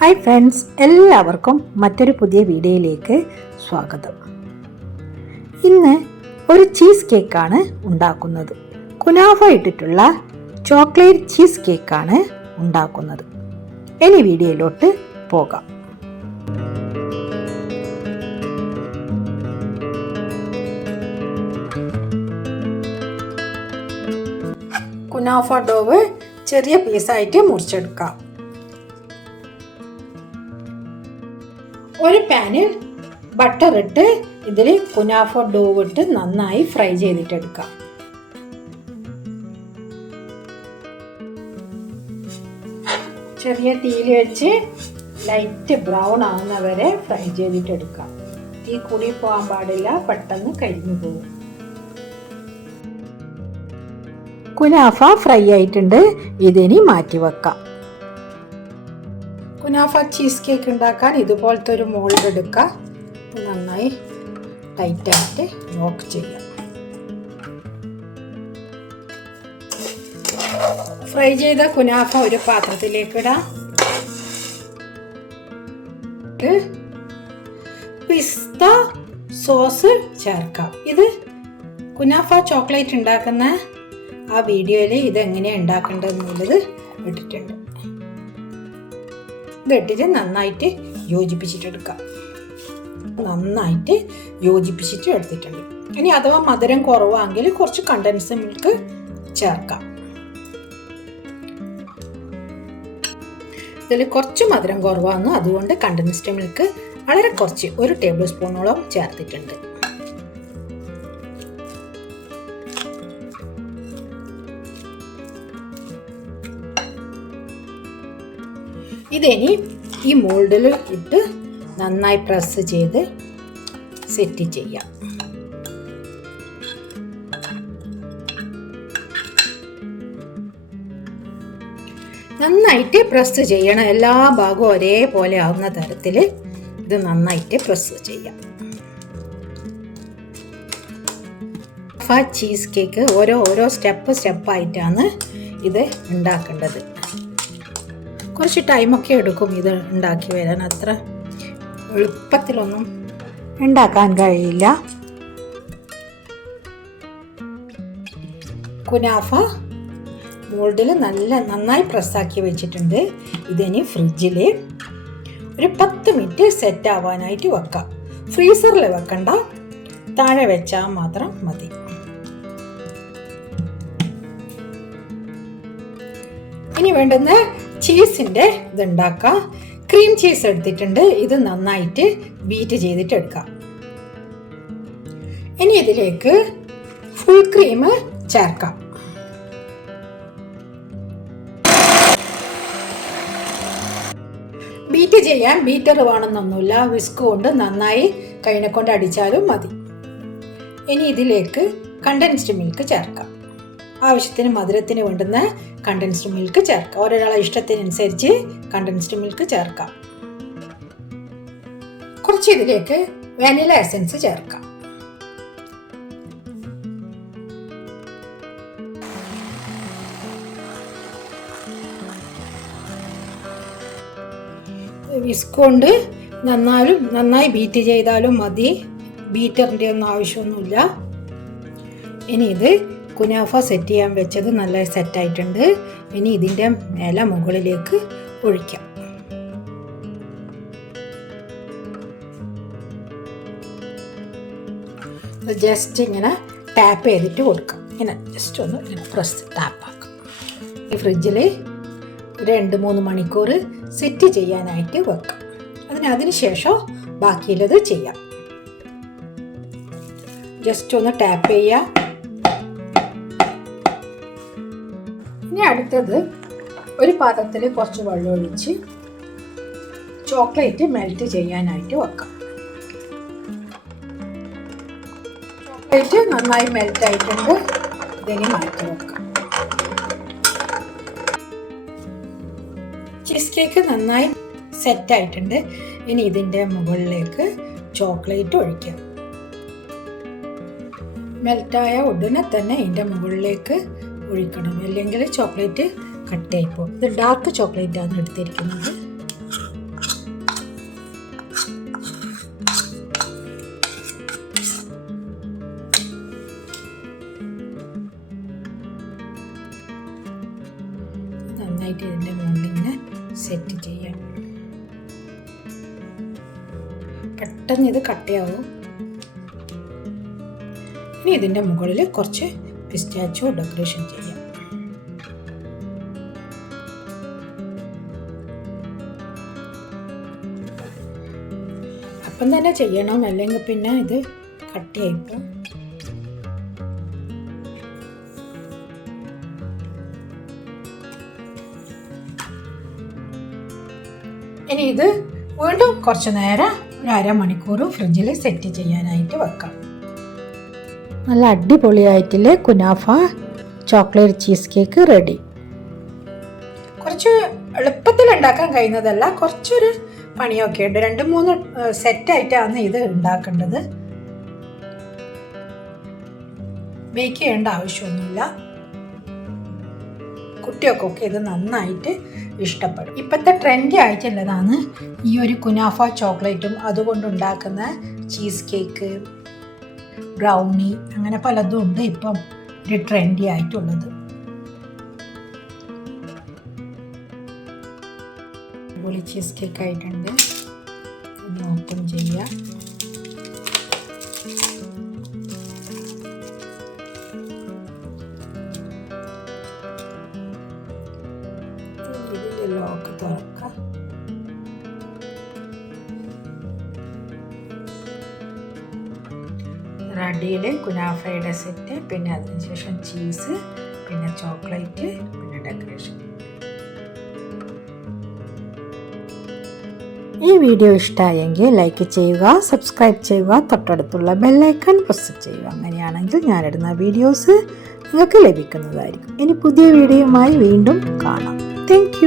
Hi friends എല്ലാവർക്കും മറ്റൊരു പുതിയ വീഡിയോയിലേക്ക് സ്വാഗതം. ഇന്ന് ഒരു ചീസ് കേക്കാണ് ഉണ്ടാക്കുന്നത്. കുനാഫ ഇട്ടിട്ടുള്ള ചോക്ലേറ്റ് ചീസ് കേക്കാണ് ഉണ്ടാക്കുന്നത്. ഇനി വീഡിയോയിലോട്ട് പോകാം. കുനാഫ ഡോവ് ചെറിയ പീസായിട്ട് മുറിച്ചെടുക്കാം. ഒരു പാനിൽ ബട്ടർ ഇട്ട് ഇതിൽ കുനാഫ ഡോവ് ഇട്ട് നന്നായി ഫ്രൈ ചെയ്തിട്ടെടുക്കാം. ചെറിയ തീയിൽ വെച്ച് ലൈറ്റ് ബ്രൗൺ ആവുന്ന വരെ ഫ്രൈ ചെയ്തിട്ടെടുക്കാം. തീ കൂടി പോകാൻ പാടില്ല പെട്ടെന്ന് കരിഞ്ഞു പോകും. കുനാഫ ഫ്രൈ ആയിട്ടുണ്ട് ഇതിനി മാറ്റി വെക്കാം. കുനാഫ ചീസ് കേക്ക് ഉണ്ടാക്കാൻ ഇതുപോലത്തെ ഒരു മോൾഡ് എടുക്കുക. നന്നായി ടൈറ്റായിട്ട് ലോക്ക് ചെയ്യാം ഫ്രൈ ചെയ്ത കുനാഫ ഒരു പാത്രത്തിലേക്ക് ഇടാം. പിസ്ത സോസ് ചേർക്കാം. ഇത് കുനാഫ ചോക്ലേറ്റ് ഉണ്ടാക്കുന്ന ആ വീഡിയോയിൽ ഇതെങ്ങനെയാണ് ഉണ്ടാക്കേണ്ടതെന്നുള്ളത് ഇട്ടിട്ടുണ്ട് ഇതിട്ടിട്ട് നന്നായിട്ട് യോജിപ്പിച്ചിട്ടെടുക്കാം. നന്നായിട്ട് യോജിപ്പിച്ചിട്ട് എടുത്തിട്ടുണ്ട്. ഇനി അഥവാ മധുരം കുറവാണെങ്കിൽ കുറച്ച് കണ്ടൻസ് മിൽക്ക് ചേർക്കാം. ഇതിൽ കുറച്ച് മധുരം കുറവാണ് അതുകൊണ്ട് കണ്ടൻസ്ഡ് മിൽക്ക് വളരെ കുറച്ച് ഒരു ടേബിൾ സ്പൂണോളം ചേർത്തിട്ടുണ്ട്. ഇതിനി ഈ മോൾഡിൽ ഇട്ട് നന്നായി പ്രസ് ചെയ്ത് സെറ്റ് ചെയ്യാം. നന്നായിട്ട് പ്രസ് ചെയ്യണം. എല്ലാ ഭാഗവും ഒരേപോലെ ആവുന്ന തരത്തിൽ ഇത് നന്നായിട്ട് പ്രസ് ചെയ്യാം. ചീസ് കേക്ക് ഓരോ ഓരോ സ്റ്റെപ്പ് സ്റ്റെപ്പായിട്ടാണ് ഇത് ഉണ്ടാക്കേണ്ടത്. കുറച്ച് ടൈമൊക്കെ എടുക്കും ഇത് ഉണ്ടാക്കി വരാൻ. അത്ര എളുപ്പത്തിലൊന്നും ഉണ്ടാക്കാൻ കഴിയില്ല. കുനാഫ മോൾഡിൽ നല്ല നന്നായി പ്രസ്സാക്കി വെച്ചിട്ടുണ്ട്. ഇതിനി ഫ്രിഡ്ജിൽ ഒരു പത്ത് മിനിറ്റ് സെറ്റ് ആവാനായിട്ട് വെക്കാം. ഫ്രീസറിൽ വെക്കണ്ട. താഴെ വെച്ചാൽ മാത്രം മതി. ഇനി വേണ്ടുന്ന ചീസിന്റെ ഇതുണ്ടാക്കുക ക്രീം ചീസ് എടുത്തിട്ടുണ്ട്. ഇത് നന്നായിട്ട് ബീറ്റ് ചെയ്തിട്ട് എടുക്കാം. ഇനി ഇതിലേക്ക് ഫുൾ ക്രീം ചേർക്കാം. ബീറ്റ് ചെയ്യാൻ ബീറ്റർ വേണമെന്നൊന്നുമില്ല. വിസ്ക് കൊണ്ട് നന്നായി കൈനെ കൊണ്ട് അടിച്ചാലും മതി. ഇനി ഇതിലേക്ക് കണ്ടൻസ്ഡ് മിൽക്ക് ചേർക്കാം. ആവശ്യത്തിന് മധുരത്തിന് വേണ്ടുന്ന കണ്ടൻസ്ഡ് മിൽക്ക് ചേർക്കാം. ഓരോരാളെ ഇഷ്ടത്തിനനുസരിച്ച് കണ്ടൻസ്ഡ് മിൽക്ക് ചേർക്കാം. കുറച്ച് ഇതിലേക്ക് വാനില എസൻസ് ചേർക്കാം. വിസ്ക് കൊണ്ട് നന്നാലും നന്നായി ബീറ്റ് ചെയ്താലും മതി. ബീറ്ററിന്റെ ഒന്നും ആവശ്യമൊന്നുമില്ല. ഇനി ഇത് കുനാഫ സെറ്റ് ചെയ്യാൻ വെച്ചത് നല്ല സെറ്റായിട്ടുണ്ട് ഇനി ഇതിന്റെ മേല മുകളിലേക്ക് ഒഴിക്കാം. ജസ്റ്റ് ഇങ്ങനെ ടാപ്പ് ചെയ്തിട്ട് കൊടുക്കാം. ഇങ്ങനെ ജസ്റ്റ് ഒന്ന് ഇങ്ങനെ പ്രസ് ടാപ്പാക്കാം ഈ ഫ്രിഡ്ജിൽ രണ്ട് മൂന്ന് മണിക്കൂർ സെറ്റ് ചെയ്യാനായിട്ട് വെക്കാം. അതിന് അതിന് ശേഷം ബാക്കിയുള്ളത് ചെയ്യാം. ജസ്റ്റ് ഒന്ന് ടാപ്പ് ചെയ്യുക ഇനി അടുത്തത് ഒരു പാത്രത്തിൽ കുറച്ച് വെള്ളം ഒഴിച്ച് ചോക്ലേറ്റ് മെൽറ്റ് ചെയ്യാനായിട്ട് വെക്കാം. ചോക്ലേറ്റ് നന്നായി മെൽറ്റ് ആയിട്ടുണ്ട്. ഇതിന് മാറ്റി വെക്കാം. ചീസ് കേക്ക് നന്നായി സെറ്റ് ആയിട്ടുണ്ട്. ഇനി ഇതിന്റെ മുകളിലേക്ക് ചോക്ലേറ്റ് ഒഴിക്കാം. മെൽറ്റായ ഉടനെ തന്നെ ഇതിന്റെ മുകളിലേക്ക് ഒഴിക്കണം. അല്ലെങ്കിൽ ചോക്ലേറ്റ് കട്ടായി പോകും ഇത് ഡാർക്ക് ചോക്ലേറ്റ് ആണ് എടുത്തിരിക്കുന്നത്. നന്നായിട്ട് ഇതിന്റെ മുകളിങ്ങനെ സെറ്റ് ചെയ്യാം. പെട്ടെന്ന് ഇത് കട്ടയാവും. ഇനി ഇതിന്റെ മുകളിൽ കുറച്ച് പിസ്റ്റാച്ചോ ഡെക്കറേഷൻ ചെയ്യാം അപ്പം തന്നെ ചെയ്യണം അല്ലെങ്കിൽ പിന്നെ ഇത് കട്ടിയായിപ്പോൾ ഇനി ഇത് വീണ്ടും കുറച്ച് നേരം ഒരു അരമണിക്കൂർ ഫ്രിഡ്ജിൽ സെറ്റ് ചെയ്യാനായിട്ട് വെക്കാം നല്ല അടിപൊളിയായിട്ടില്ലേ കുനാഫ? ചോക്ലേറ്റ് ചീസ് കേക്ക് റെഡി കുറച്ച് എളുപ്പത്തിൽ ഉണ്ടാക്കാൻ കഴിയുന്നതല്ല കുറച്ചൊരു പണിയൊക്കെ ഉണ്ട്. രണ്ട് മൂന്ന് സെറ്റ് ആയിട്ടാണ് ഇത് ഉണ്ടാക്കേണ്ടത്. ബേക്ക് ചെയ്യേണ്ട ആവശ്യമൊന്നുമില്ല. കുട്ടികൾക്കൊക്കെ ഇത് നന്നായിട്ട് ഇഷ്ടപ്പെടും. ഇപ്പോഴത്തെ ട്രെൻഡി ആയിട്ടുള്ളതാണ് ഈ ഒരു കുനാഫ ചോക്ലേറ്റും അതുകൊണ്ടുണ്ടാക്കുന്ന ചീസ് കേക്ക് ബ്രൗണി അങ്ങനെ പലതും ഉണ്ട് ഇപ്പം ഒരു ട്രെൻഡി ആയിട്ടുള്ളത്. അടിപൊളി ചീസ് കേക്ക് ആയിട്ടുണ്ട്. ഒന്ന് ഓപ്പൺ ചെയ്യാം. ഇതിന്റെ ലോക്ക് തുറക്കാം റഡിയിൽ കുനാഫയുടെ സെറ്റ് പിന്നെ അതിനുശേഷം ചീസ് പിന്നെ ചോക്ലേറ്റ് പിന്നെ ഡെക്കറേഷൻ. ഈ വീഡിയോ ഇഷ്ടമായെങ്കിൽ ലൈക്ക് ചെയ്യുക സബ്സ്ക്രൈബ് ചെയ്യുക തൊട്ടടുത്തുള്ള ബെല്ലൈക്കൺ പ്രസ് ചെയ്യുക. അങ്ങനെയാണെങ്കിൽ ഞാനിടുന്ന വീഡിയോസ് നിങ്ങൾക്ക് ലഭിക്കുന്നതായിരിക്കും. ഇനി പുതിയ വീഡിയോയുമായി വീണ്ടും കാണാം. താങ്ക്